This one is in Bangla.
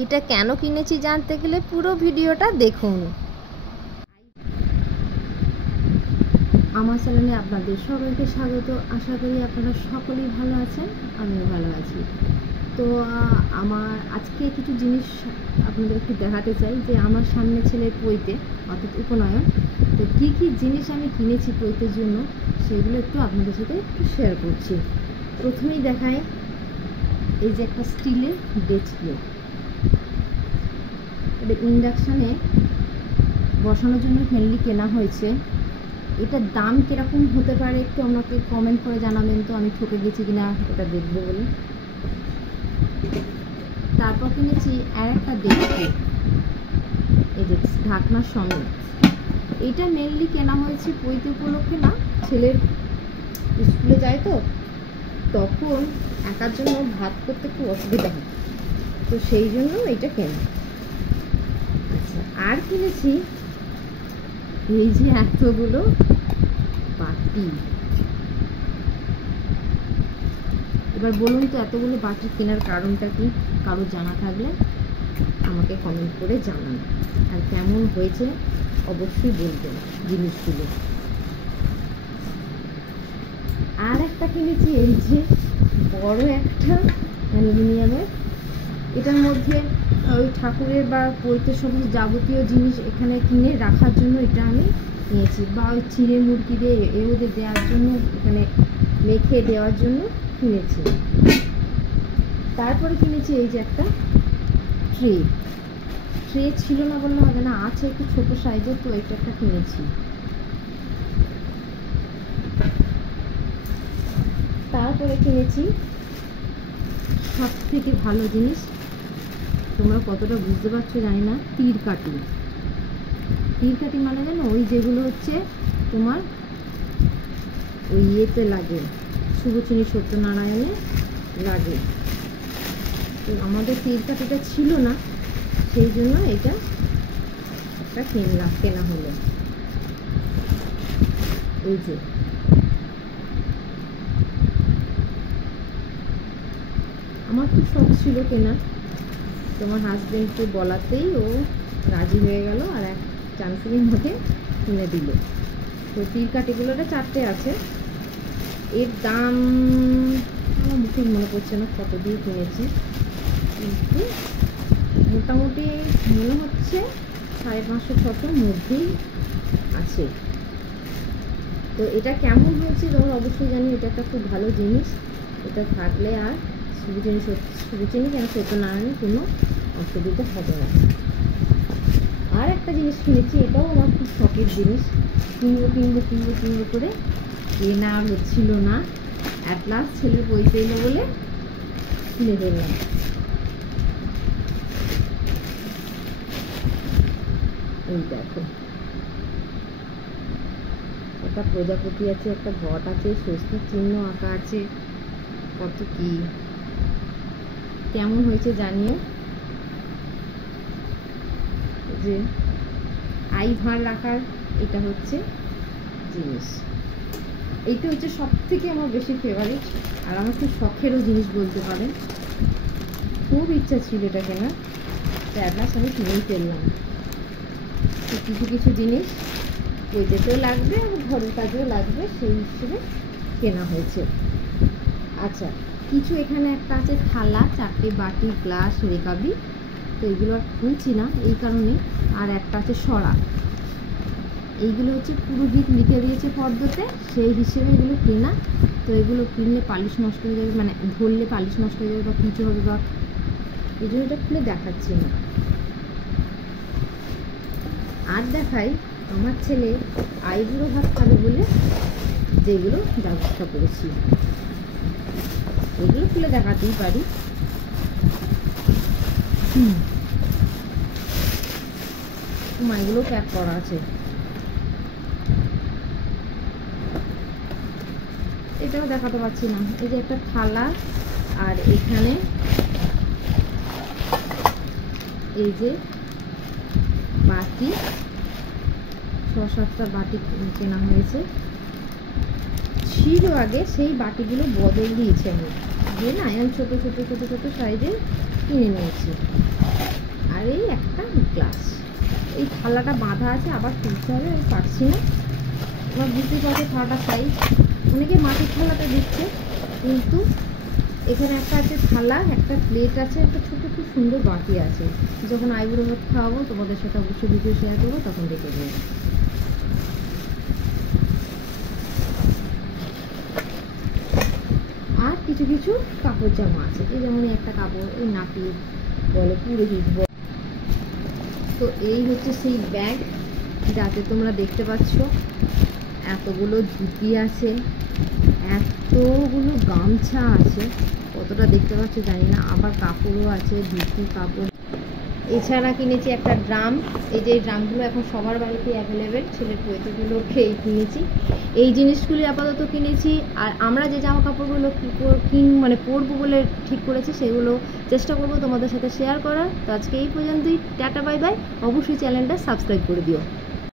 এটা কেন কিনেছি জানতে গেলে পুরো ভিডিওটা দেখুন। আমার চ্যানেলে আপনাদের সবাইকে স্বাগত। আশা করি আপনারা সকলেই ভালো আছেন, আমিও ভালো আছি। তো আমার আজকে কিছু জিনিস আপনাদের একটু দেখাতে চাই যে আমার সামনে ছেলের পৈতে অর্থাৎ উপনয়ন, তো কী কী জিনিস আমি কিনেছি পৈতের জন্য সেগুলো একটু আপনাদের সাথে একটু শেয়ার করছি। প্রথমেই দেখায় এই যে একটা স্টিলের ডিসপ্লে, এটা ইন্ডাকশানে বসানোর জন্য মেনলি কেনা হয়েছে। এটার দাম কীরকম হতে পারে একটু আমাকে কমেন্ট করে জানাবেন, তো আমি ঠকে গেছি কিনা এটা দেখবো বলে। তারপর কিনেছি আর একটা ডিসপ্লে, এই যে ঢাকনার সমেত। এটা মেনলি কেনা হয়েছে পৈতে উপলক্ষে না, ছেলের স্কুলে যায় তো তখন একার জন্য ভাত করতে খুব অসুবিধা হয়, তো সেই জন্য এটা কেনা। আচ্ছা, আর কিনেছি এই যে এতগুলো বাটি। এবার বলুন তো এতগুলো বাটি কেনার কারণটা কি? কারো জানা থাকলে আমাকে কমেন্ট করে জানান, আর কেমন হয়েছে অবশ্যই বলবেন জিনিসগুলো। আর একটা কিনেছি এই যে বড় একটা অ্যালুমিনিয়ামের, এটার মধ্যে ওই ঠাকুরের বা পৈতের সমস্ত যাবতীয় জিনিস এখানে কিনে রাখার জন্য এটা আমি নিয়েছি, বা ওই চিড়ে মুরগি দিয়ে ওদের দেওয়ার জন্য এখানে মেখে দেওয়ার জন্য কিনেছি। তারপরে কিনেছি এই যে একটা ট্রে ছিল না বললে হবে না, আছে একটু ছোটো সাইজের, তো এটা একটা কিনেছি। তারপরে কিনেছি সব থেকে ভালো জিনিস, তোমরা কতটা বুঝতে পারছো জানি না, তীর কাটি মানে জানো ওই যেগুলো হচ্ছে তোমার ওই ইয়েতে লাগে, শুভচিনী সত্যনারায়ণে লাগে। তো আমাদের তীর কাটিটা ছিল না, সেই জন্য এটা একটা কেনা হলো। এই যে আমার খুব শখ ছিল কেনা, তোমার হাজবেন্ডকে বলাতেই ও রাজি হয়ে গেল আর এক চান্সের মধ্যে কিনে দিল। তো তীর কাঠিগুলোটা 4টে আছে, এর দাম আমার মুখে মনে পড়ছে না কত দিয়ে কিনেছি, কিন্তু মোটামুটি মনে হচ্ছে 550-600 মধ্যেই আছে। তো এটা কেমন হয়েছে তোমরা অবশ্যই জানি, এটা একটা খুব ভালো জিনিস, এটা থাকলে আর শুভচিনী কেন সত্যনারায়ণের কোনো অসুবিধা হবে না। আর একটা জিনিস কিনেছি, এটাও আমার খুব শখের জিনিস, কিনবো করে কেনা আর হচ্ছিল না, অ্যাট লাস্ট ছেলের পৈতে এলো বলে কিনে ফেললাম। এই দেখো, একটা প্রজাপতি আছে, একটা ঘট আছে, স্বস্তির চিহ্ন আঁকা আছে, কত কি কেমন হয়েছে জানিও। যে আই ভাঁড় রাখার এটা হচ্ছে জিনিস, এইটা হচ্ছে সব থেকে আমার বেশি ফেভারিট, আর আমার খুব শখেরও জিনিস বলতে পারেন। খুব ইচ্ছা ছিল এটা কেনার, তো অ্যাট লাস্ট আমি কিনেই ফেললাম। তো কিছু জিনিস পৈতেতেও লাগবে আর ঘরের কাজেও লাগবে, সেই হিসেবে কেনা হয়েছে। আচ্ছা, কিছু এখানে একটা আছে থালা, 4টে বাটি, গ্লাস, রেকাবি, তো এগুলো আর খুলছি না এই কারণে। আর একটা আছে সরা, এইগুলো হচ্ছে পুরোহিত লিখে দিয়েছে পদ্মতে, সেই হিসেবে এগুলো কেনা। তো এগুলো কিনলে পালিশ নষ্ট হয়ে যাবে, মানে ধরলে পালিশ নষ্ট হয়ে যাবে বা কিছু হবে, বা এই জন্য এটা খুলে দেখাচ্ছি না। আর দেখাই আমার ছেলে আইবুড়ো ভাত খাবে বলে যেগুলো ব্যবস্থা করেছি, এগুলো খুলে দেখাতেই পারি। এগুলো প্যাক করা আছে, এটাও দেখাতে পারছি না। এই যে একটা থালা, আর এখানে এই যে বাটি, 6-7টা বাটি কেনা হয়েছে। ছিল আগে, সেই বাটিগুলো বদল দিয়েছি আমি, দিয়ে না এখন ছোটো সাইজে কিনে নিয়েছি। গ্লাস। এই থালাটা বাঁধা আছে, আবার তুলতে হবে, আমি পারছি না। আমার বুঝতেই পারছে থালাটা সাইজ, অনেকে মাটির থালাটা দিচ্ছে, কিন্তু এখানে একটা আছে থালা, একটা প্লেট আছে, একটা ছোটো খুব সুন্দর বাটি আছে। যখন আইবুড়ো ভাত খাওয়াবো তোমাদের সাথে অবশ্যই ভিডিও শেয়ার করবো, তখন দেখে দেবো। আর কিছু কিছু কাপড় জামা আছে, এই যেমন একটা কাপড়, এই নাপিত বলো, পুরোহিত বলো। তো এই হচ্ছে সেই ব্যাগ, যাতে তোমরা দেখতে পাচ্ছ এতগুলো ধুতি আছে, এতগুলো গামছা আছে, কতটা দেখতে পাচ্ছ জানি না। আবার কাপড়ও আছে, ধুতি কাপড়। এছাড়া কিনেছি একটা ড্রাম, এই যে ড্রামগুলো এখন সবার বাড়িতে অ্যাভেলেবেল, ছেলের পৈতগুলোকে এই কিনেছি। এই জিনিসগুলি আপাতত কিনেছি। আর আমরা যে জামা কাপড়গুলো মানে পরবো বলে ঠিক করেছি, সেগুলো চেষ্টা করবো তোমাদের সাথে শেয়ার করার। তো আজকে এই পর্যন্তই, টাটা বাই বাই। অবশ্যই চ্যানেলটা সাবস্ক্রাইব করে দিও।